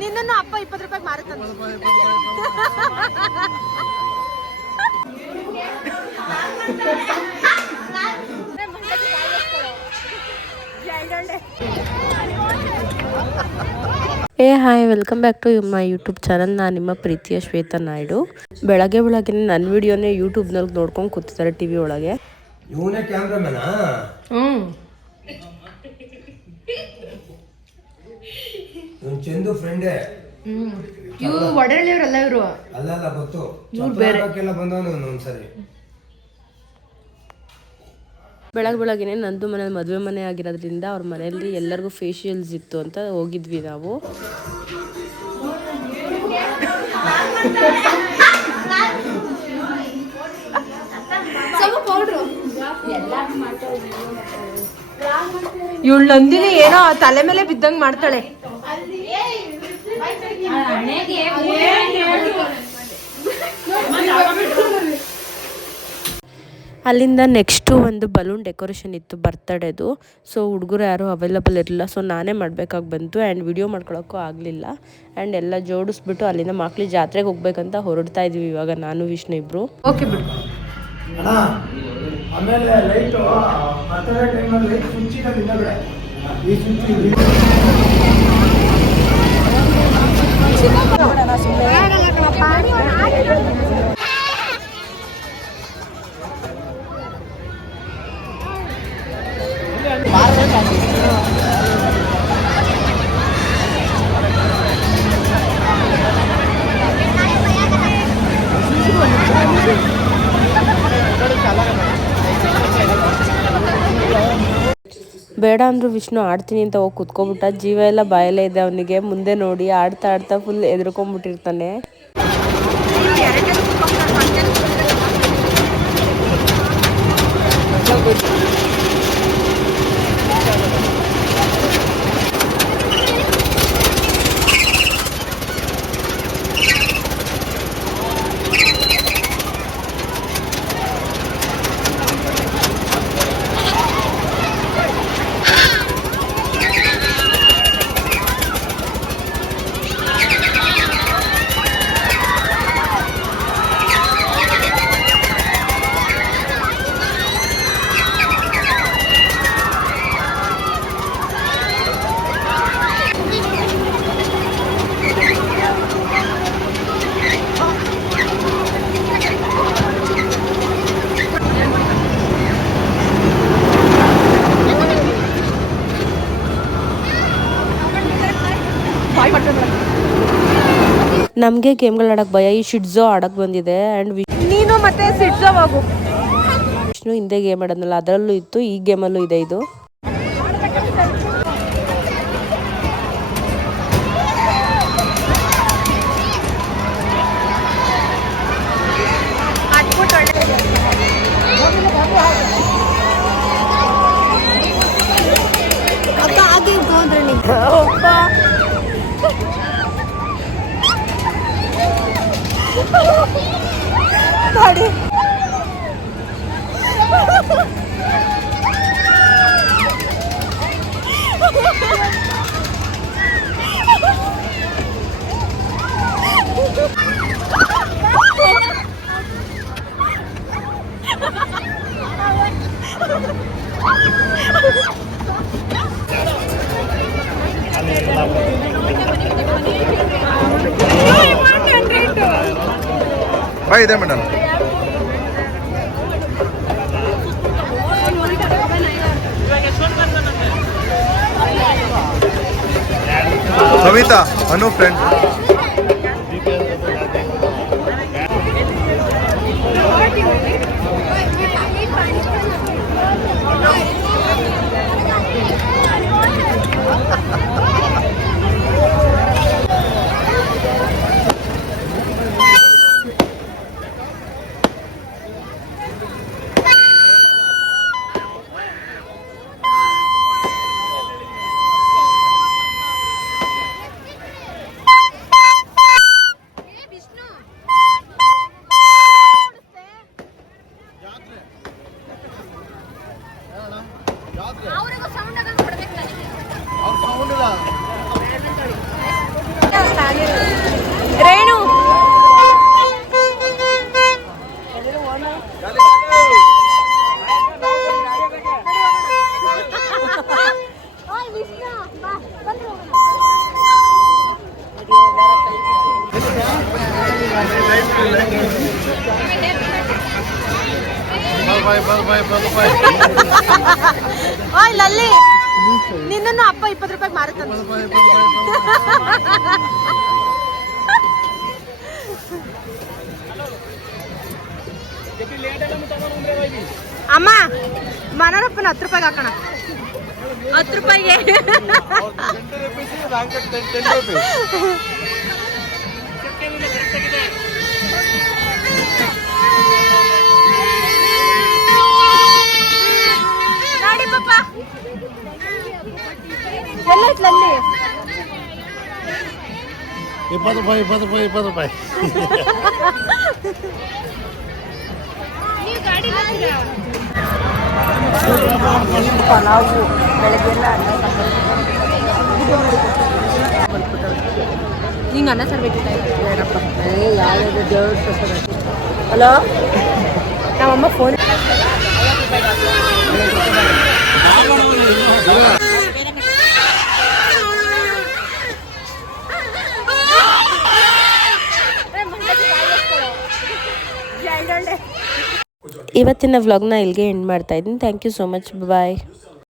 ನಿನ್ನನ್ನು ಅಪ್ಪ 20 ರೂಪಾಯಿ ಮಾರುತ್ತಾನೆ. Hi, welcome back to my YouTube channel. ನಾನು ನಿಮ್ಮ ಪ್ರೀತಿಯ ಶ್ವೇತಾ ನಾಯ್ಡು. ಬೆಳಗ್ಗೆ ನನ್ನ ವಿಡಿಯೋನೇ ಯೂಟ್ಯೂಬ್ನಲ್ಲಿ ನೋಡ್ಕೊಂಡು ಕೂತಿದ್ದಾರೆ ಟಿವಿ ಒಳಗೆ. ಇವನೇ ಕ್ಯಾಮ್ರಾಮನ್. ಚಂದು ಫ್ರೆಂಡೇ. ಇವರು ಒಡರಳ್ಳಿಯವರಲ್ಲ. ಇವರು ಅಲ್ಲ ಗೊತ್ತು, ಚಪ್ಪಲ ಬಂದವನು ಒಂದ್ಸರಿ. ಬೆಳಗ್ಗೆ ನಂದು ಮನೆ ಮದುವೆ ಮನೆ ಆಗಿರೋದ್ರಿಂದ ಅವ್ರ ಮನೆಯಲ್ಲಿ ಎಲ್ಲರಿಗೂ ಫೇಶಿಯಲ್ಸ್ ಇತ್ತು ಅಂತ ಹೋಗಿದ್ವಿ ನಾವು. ಇವಳು ನಂದಿನಿ ಏನೋ ತಲೆ ಮೇಲೆ ಬಿದ್ದಂಗ್ ಮಾಡ್ತಾಳೆ. ಅಲ್ಲಿಂದ ನೆಕ್ಸ್ಟು ಒಂದು ಬಲೂನ್ ಡೆಕೋರೇಷನ್ ಇತ್ತು, ಬರ್ತಡೇದು. ಸೊ ಹುಡುಗರು ಯಾರೂ ಅವೈಲಬಲ್ ಇರಲಿಲ್ಲ, ಸೊ ನಾನೇ ಮಾಡಬೇಕಾಗಿ ಬಂತು. ಆ್ಯಂಡ್ ವಿಡಿಯೋ ಮಾಡ್ಕೊಳಕ್ಕೂ ಆಗಲಿಲ್ಲ. ಆ್ಯಂಡ್ ಎಲ್ಲ ಜೋಡಿಸ್ಬಿಟ್ಟು ಅಲ್ಲಿಂದ ಮಕ್ಳು ಜಾತ್ರೆಗೆ ಹೋಗ್ಬೇಕಂತ ಹೊರಡ್ತಾ ಇದ್ವಿ ಇವಾಗ, ನಾನು ವಿಷ್ಣು ಇಬ್ರು. ಓಕೆ ಬಿಡು. ಆಮೇಲೆ ಲೈಟ್ ಬರ್ತಡೇ ಟೈಮಲ್ಲಿ ಲೈಟ್ ಸ್ವಿಚ್ ಇದೆ ಹಿಂದಗಡೆ. ಈ ಸ್ವಿಚ್ ಬೇಡ ಅಂದ್ರು ವಿಷ್ಣು ಆಡ್ತೀನಿ ಅಂತ ಹೋಗಿ ಕುತ್ಕೊಬಿಟ್ಟ. ಜೀವ ಎಲ್ಲ ಬಾಯಲ್ಲೇ ಇದೆ ಅವನಿಗೆ. ಮುಂದೆ ನೋಡಿ ಆಡ್ತಾ ಆಡ್ತಾ ಫುಲ್ ಎದ್ರಕೊಂಡ್ಬಿಟ್ಟಿರ್ತಾನೆ. ನಮಗೆ ಗೇಮ್ಗಳು ಆಡಕ್ಕೆ ಭಯ. ಈ ಶಿಡ್ಜೋ ಆಡಕ್ಕೆ ಬಂದಿದೆ. ಆ್ಯಂಡ್ ನೀನು ಮತ್ತೆ ಸಿಡ್ಜೋ ಹೋಗು. ವಿಷ್ಣು ಹಿಂದೆ ಗೇಮ್ ಆಡೋದಲ್ಲ, ಅದರಲ್ಲೂ ಇತ್ತು, ಈ ಗೇಮಲ್ಲೂ ಇದೆ ಇದು. ಇದೆ ಮೇಡಮ್. ಕವಿತಾ ಅನು ಫ್ರೆಂಡ್. ಓಯ್ ಲಲ್ಲಿ ನಿನ್ನನ್ನು ಅಪ್ಪ 20 ರೂಪಾಯಿಗೆ ಮಾರುತ್ತಂತ. ಅಮ್ಮ ಮನೋರಪ್ಪನ 10 ರೂಪಾಯಿಗೆ ಹಾಕೋಣ. 10 ರೂಪಾಯಿಗೆ ನೋಡಿ ಪಾಪ ಎಲ್ಲೈತ್ಲಲ್ಲಿ 20 ರೂಪಾಯಿ ಪಲಾವು ಬೆಳಗ್ಗೆಲ್ಲ ನಿಂಗೆ ಅನ್ನ ಸಾರು ಬೇಕಿತ್ತ? ಯಾವ್ಯಾವ ದೇವ್ರ ಪ್ರಸಾದ. ಹಲೋ ನಮ್ಮಮ್ಮ ಫೋನ್ ಇವತ್ತಿನ ವ್ಲಾಗ್ನ ಇಲ್ಲಿಗೆ ಎಂಡ್ ಮಾಡ್ತಾ ಇದ್ದೀನಿ. Thank you so much. Bye.